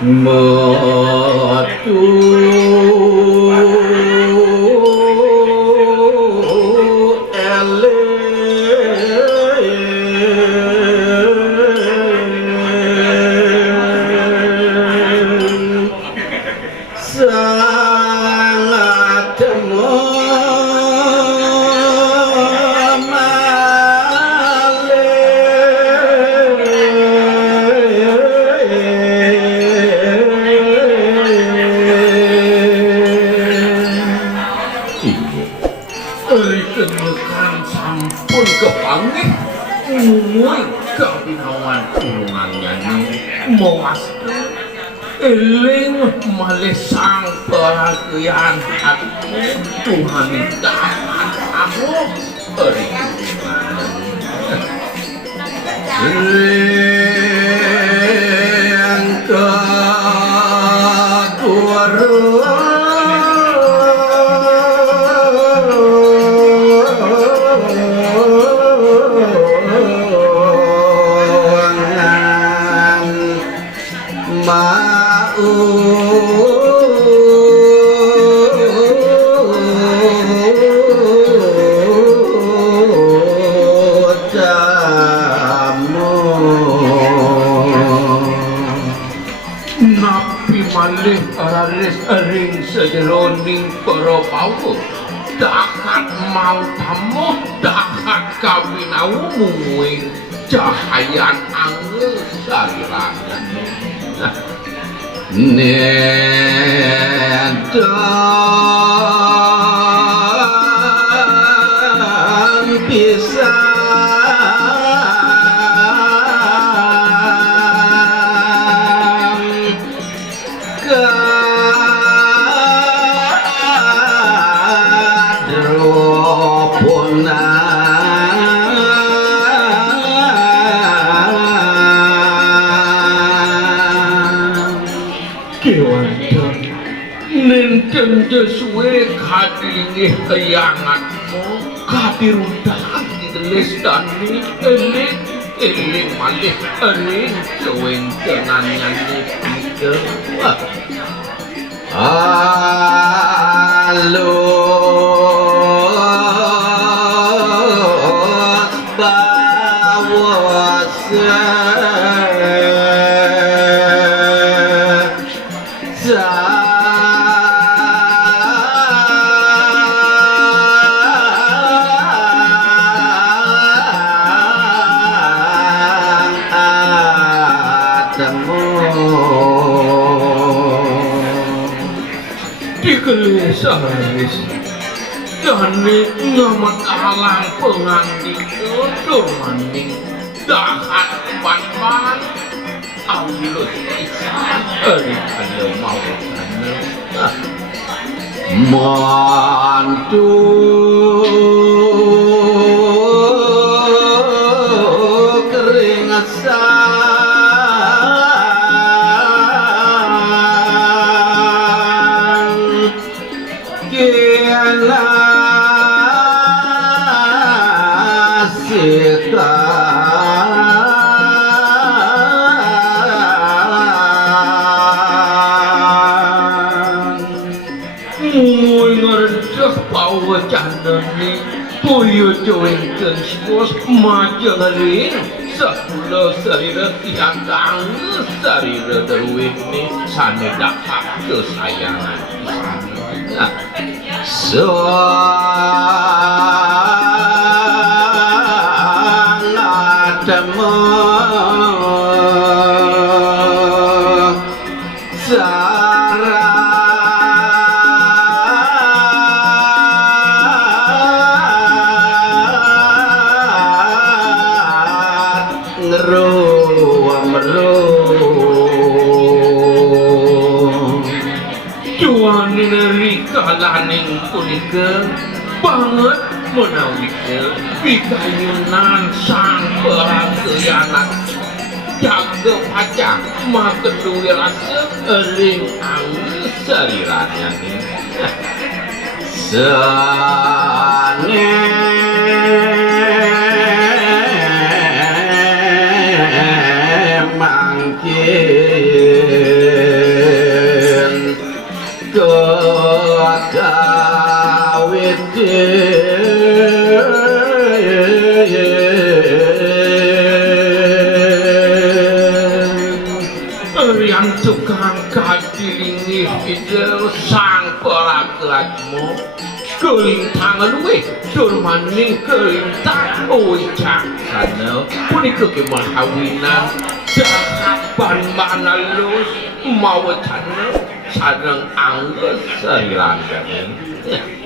metu eling malih sang peragian hatimu Tuhan dapat aku yang ring sejeroning para pauh dakat mau tamu dakat kawinawumu ing cahayan angel sarirangan nedan bisa Sesuai kadingih kayanganmu kadirundang digelis dani eling malih eling sewing dengan nyanyi pikir alus bawasa saris jani nyamat alang pengandik domanding dahat pan-pan alus isan ada mau mantu keringat Geguritan majangaling sakula sarira tiandang sarira darwini sanedak kesayangan Atma kalaning punika banget menawike pikayunan sang peragianat jaga pacak makedui rasa eling angin sariranya sane mangke gawiti yang tukang kadilingi ide sang peragatmu kelintang luwe durmaning kelintang wicaksana punika kemahawinan dahapan manalus mawacana sareng angges Semarandana